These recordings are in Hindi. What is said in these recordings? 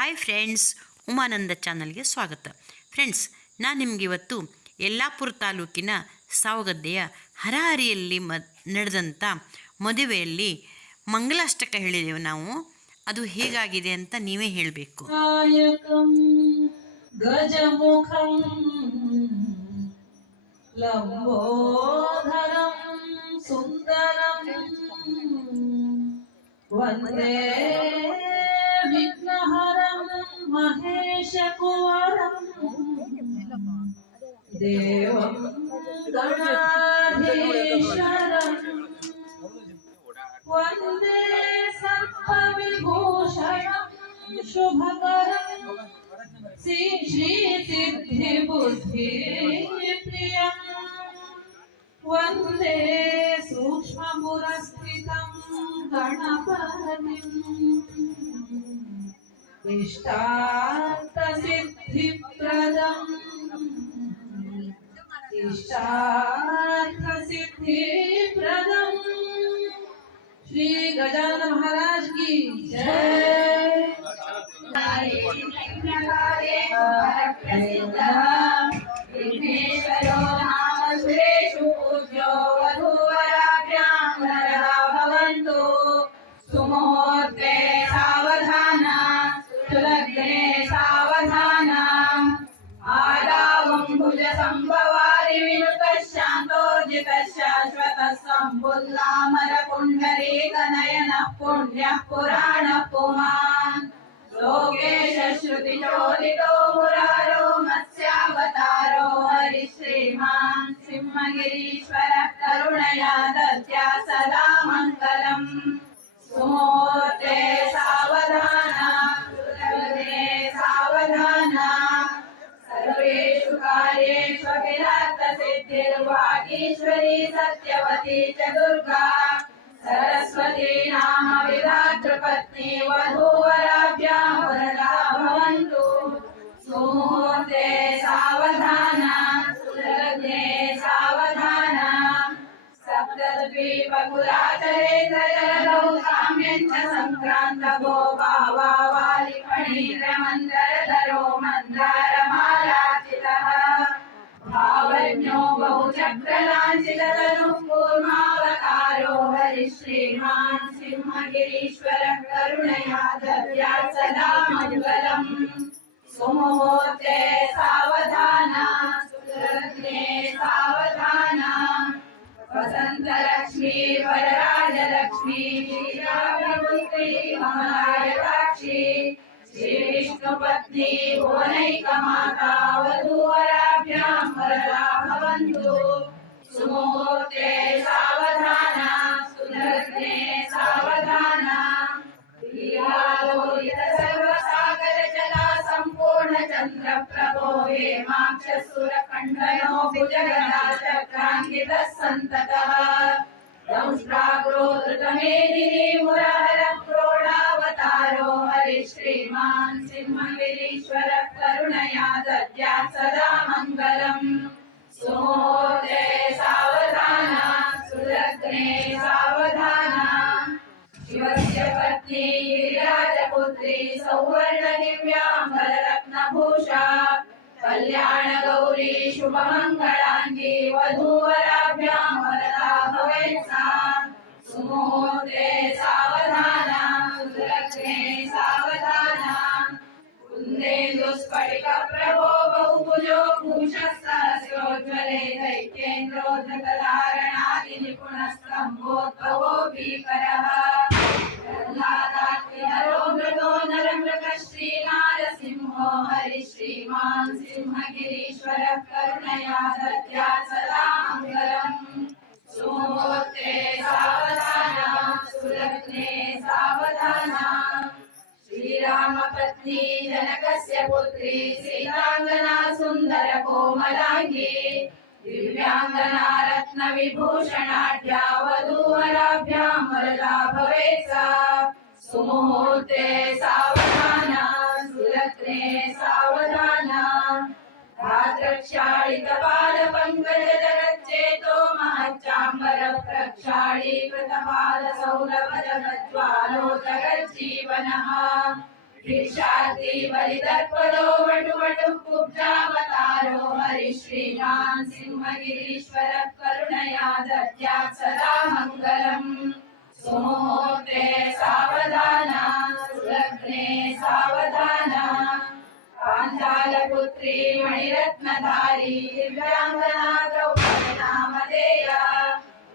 ಹಾಯ್ ಫ್ರೆಂಡ್ಸ್, ಉಮಾನಂದ ಚಾನಲ್ಗೆ ಸ್ವಾಗತ. ಫ್ರೆಂಡ್ಸ್, ನಾನು ನಿಮಗೆ ಇವತ್ತು ಯಲ್ಲಾಪುರ ತಾಲೂಕಿನ ಸಾವಗದ್ದೆಯ ಹರಹರಿಯಲ್ಲಿ ನಡೆದಂಥ ಮದುವೆಯಲ್ಲಿ ಮಂಗಲಾಷ್ಟಕ ಹೇಳಿದೆವು ನಾವು. ಅದು ಹೇಗಾಗಿದೆ ಅಂತ ನೀವೇ ಹೇಳಬೇಕು. ಗಜಮುಖಂ ಲಂಬೋಧರಂ ಸುಂದರಂ ವಂದೇ ವಿಘ್ನಹರಂ ಮಹೇಶ ಕುವರಂ ದೇವಂ ಗಣಾಧೀಶ್ವರಂ ವಂದೇ ಸರ್ವವಿಭೂಷಣಂ ಶುಭಕರಂ ಶ್ರೀ ಸಿದ್ಧಿ ಬುದ್ಧಿ ಪ್ರಿಯಂ ವಂದೇ ಸೂಕ್ಷ್ಮ ಪುರಸ್ಥಿತಂ ಗಣಪತಿಂ ಇಷ್ಟಾರ್ಥ ಸಿದ್ಧಿಪ್ರದಂ श्री गजानन महाराज की जय। विघ्नेश्वरो नाम सुरेषु पूज्यो वधूवराभ्यां वरदा भवन्तु। सुमुहूर्ते सावधाना सुलग्ने सावधाना आदावम्बुज संभवारि विनुतः शान्तोर्जितः शाश्वतः सम्पुल्लामर पुण्डरीकनयनः पुण्यः पुराणः पुमान् लोकेश श्रुतिचोदितो मुरारो मत्स्यावतारो हरिश्रीमान् सिंहगिरीश्वरः करुणया दद्या सदा मङ्गलम्। सुमुहूर्ते सावधाना सुलग्ने सावधाना सर्वेषु कार्येषु अखिलार्थसिद्धिर्वागीश्वरी सत्यवती च दुर्गा सरस्वती नाम विधातृपत्नी वधूवराभ्यां वरदा भवन्तु। सुमुहूर्ते सावधाना सुलग्ने सावधाना सप्तद्वीपकुलाचरेन्द्रजलदौ साम्यं च सङ्क्रान्तभो भावावालिफणीन्द्रमन्दरधरो मन्दारमालार्चितः भावज्ञो बहुचक्रलाञ्छिततनुः कूर्मावतारो हरिश्रीमान् सिंहगिरीश्वरः करुणया दद्यात् सदा मङ्गलम्। सुमुहूर्ते सावधाना सुलग्ने सावधाना वसन्तलक्ष्मी वरराजलक्ष्मी श्रीरामपुत्री कमलायताक्षी श्रीविष्णुपत्नी भुवनैकमाता वधूवराभ्यां वरदा भवन्तु। सुमुहूर्ते सावधाना सुलग्ने सावधाना लीलालोलित सर्वसागरजला सम्पूर्णचन्द्रप्रभो हेमाक्षसुरखण्डनो भुजगदा चक्राङ्कितः सन्ततः दंष्ट्राग्रो धृतमेदिनी मुरहरः प्रोढावतारो हरिश्रीमान् सिंहगिरीश्वरः करुणया दद्यात् सदा मङ्गलम्। सुमुहूर्ते सावधाना सुलग्ने सावधाना शिवस्य पत्नी गिरिराजपुत्री सौवर्णदिव्याम्बररत्नभूषा कल्याणगौरी शुभमङ्गलाङ्गी वधूवराभ्यां वरदा भवेत् सा। सुमुहूर्ते सावधाना सुलग्ने सावधाना कुन्देन्दुस्फटिकप्रभो बहुभुजो भूषः सहस्रोज्ज्वले दैत्येन्द्रो धृतधारणादिनिपुणस्तम्भोद्भवो भीकरः प्रह्लादात्रिहरो मृगो नरमृगः श्रीनारसिंहो हरिश्रीमान् सिंहगिरीश्वरः करुणया दद्यात् सदा मङ्गलम्। सुमुहूर्ते सावधाना सुलग्ने सावधाना श्रीरामपत्नी जनकस्य पुत्री सीताङ्गना सुन्दर कोमलाङ्गी दिव्यांगना रत्नविभूषणाढ्या वधूवराभ्यां वरदा भवेत् सा। सुमुहूर्ते सावधाना सुलग्ने सावधाना धात्रक्षाళितपादपङ्कजगच्चेतो महच्चाम्बर प्रक्षाళीकृतपादसौरभजगज्ज्वालो जगज्जीवनः भिक्षार्थी बलितर्पणो वटुवटुः कुब्जावतारो हरिः श्रीमान् सिंहगिरीश्वरः करुणया दद्यात् सदा मङ्गलम् सुमुहूर्ते सावधाना सुलग्ने सावधाना पाञ्चालपुत्री मणिरत्नधारी दिव्याङ्गना द्रौपदी नामधेया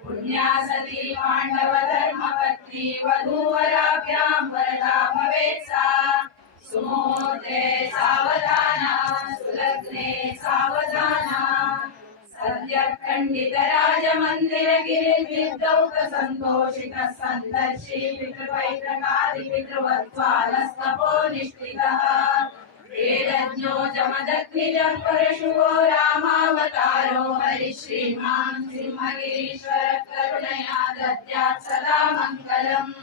पुण्या सती पाण्डवधर्मपत्नी वधूवराभ्यां वरदा भवेत् सा सुमुहूर्ते सावधाना सुलग्ने सावधाना सद्यः खण्डितराजमन्दिरगिरिर्विद्धौत सन्तोषितः सन्दर्शी पितृपैतृकादिपितृवत्त्वालस्तपो निष्ठितः वेदज्ञो जमदग्निजः परशुवो रामावतारो हरिः श्रीमान् सिंहगिरीश्वरः करुणया दद्यात् सदा मङ्गलम्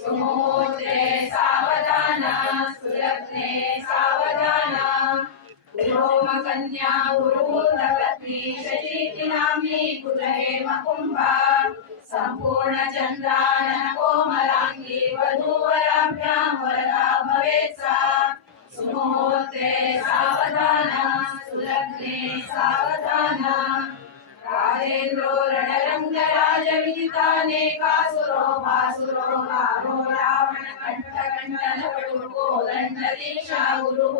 सुमुहूर्ते सावधाना सुलग्ने सावधाना पुरोमकन्या पुरोधपत्नी शचीति नाम्नी कुलहेमकुम्भा सम्पूर्णचन्द्रानन कोमलाङ्गी वधूवराभ्यां वरदा भवेत् सा सुमुहूर्ते सावधाना सुलग्ने सावधाना राजेन्द्रो रणरङ्गराजविदितानेकासुरो भासुरो रामो रावणकण्ठकण्ठनपटुकोदण्डदीक्षा गुरुः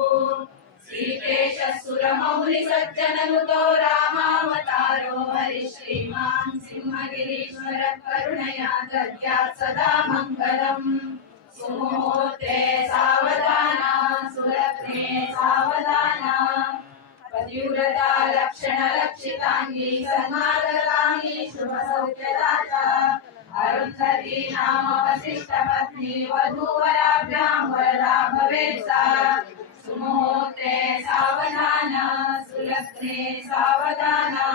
श्रीकेशः सुरमौलिसज्जननुतो रामावतारो हरिः श्रीमान् सिंहगिरीश्वरः करुणया दद्यात् सदा मङ्गलम् सुमुहूर्ते सावधाना सुलग्ने सावधाना पतिव्रता लक्षणलक्षिताङ्गी सन्मार्गकामी शुभसौख्यदा च अरुन्धती नाम वसिष्ठपत्नी वधूवराभ्यां वरदा भवेत् सा सुमुहूर्ते सावधाना सुलग्ने सावधाना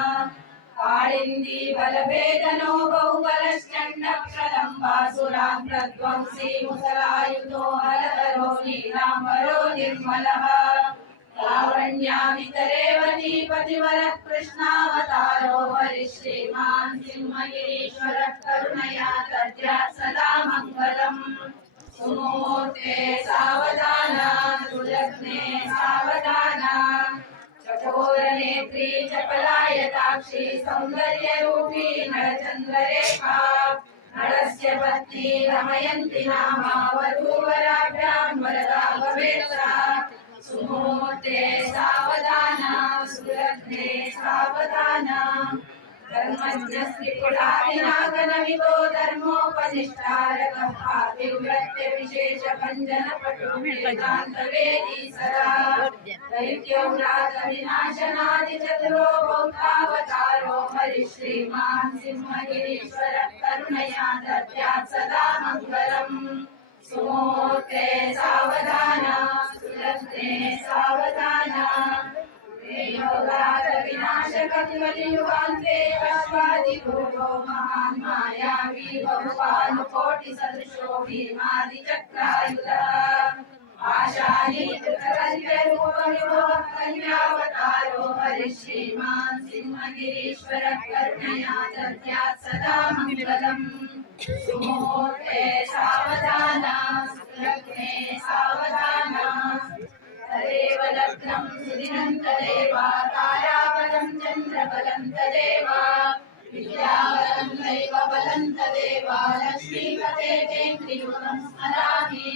काळिन्दी बलभेदनो बहुबलश्चण्डप्रलम्बासुराग्रध्वंसी मुसलायुधो हलधरो नीलाम्बरो निर्मलः लावण्यामितरेवती पतिवरः कृष्णावतारो हरिः श्रीमान् सिंहगिरीश्वरः करुणया दद्यात् सदा मङ्गलम् सुमुहूर्ते सावधाना सुलग्ने सावधाना चकोरनेत्री चपलायताक्षी सौन्दर्यरूपी नरचन्द्ररेखा नरस्य पत्नी दमयन्ती नामा वधूवराभ्यां वरदा भवेत् सा सुमुहूर्ते सावधाना सुलग्ने सावधाना धर्मज्ञस्त्रिपुरादिनागनविदो धर्मोपनिष्ठारकः पातिव्रत्यविशेषभञ्जनपटुवेदान्तवेदी सदा दैत्यव्रातविनाशनादिचतुरो बौद्धावतारो हरिः श्रीमान् सिंहगिरीश्वरः करुणया दद्यात् सदा मङ्गलम् सुमुहूर्ते सावधाना सुलग्ने सावधाना विनाशकलियुगान्ते अश्वादिरूढो महान् मायावी बहुपानुकोटिसदृशो भीमादिचक्रायुधः आशानीकृतकल्प्यरूपविभवः कन्यावतारो हरिः श्रीमान् सिंहगिरीश्वरः करुणया दद्यात् सदा मङ्गलम् सुमुहूर्ते सावधाना सुलग्ने सावधाना तदेव लग्नं सुदिनं तदेव ताराबलं चन्द्रबलं तदेव विद्याबलं दैवबलं तदेव लक्ष्मीपते तेन्द्रियुगं स्मरामि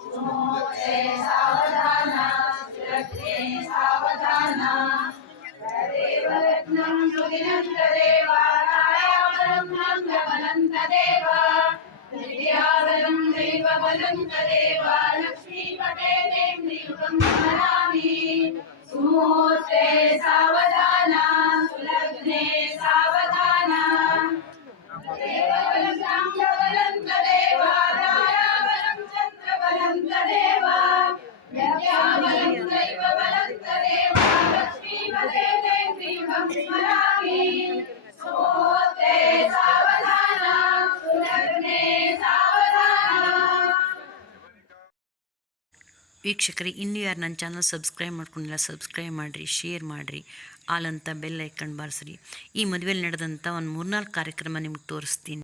सुमुहूर्ते सावधाना सुलग्ने सावधाना तदेव लग्नं सुदिनं तदेव ताराबलं चन्द्रबलं तदेव विद्याबलं दैवबलं तदेव लक्ष्मीपते तेन्द्रियुगं स्मरामि सुमुहूर्ते सावधाना सुलग्ने सावधाना तदेव बलं तदेव ताराबलं चन्द्रबलं तदेव विद्याबलं दैवबलं तदेव लक्ष्मीपते तेन्द्रियुगं स्मरामि सुमुहूर्ते सावधाना सुलग्ने सावधाना ವೀಕ್ಷಕರೇ, ಇನ್ನೂ ಯಾರು ನನ್ನ ಚಾನಲ್ ಸಬ್ಸ್ಕ್ರೈಬ್ ಮಾಡ್ಕೊಂಡಿಲ್ಲ ಸಬ್ಸ್ಕ್ರೈಬ್ ಮಾಡಿರಿ, ಶೇರ್ ಮಾಡಿರಿ, ಆಲ್ ಅಂತ ಬೆಲ್ ಐಕನ್ ಬಾರಿಸ್ರಿ. ಈ ಮದುವೆಯಲ್ಲಿ ನಡೆದಂಥ ಒಂದು 3-4 ಕಾರ್ಯಕ್ರಮ ನಿಮ್ಗೆ ತೋರಿಸ್ತೀನಿ.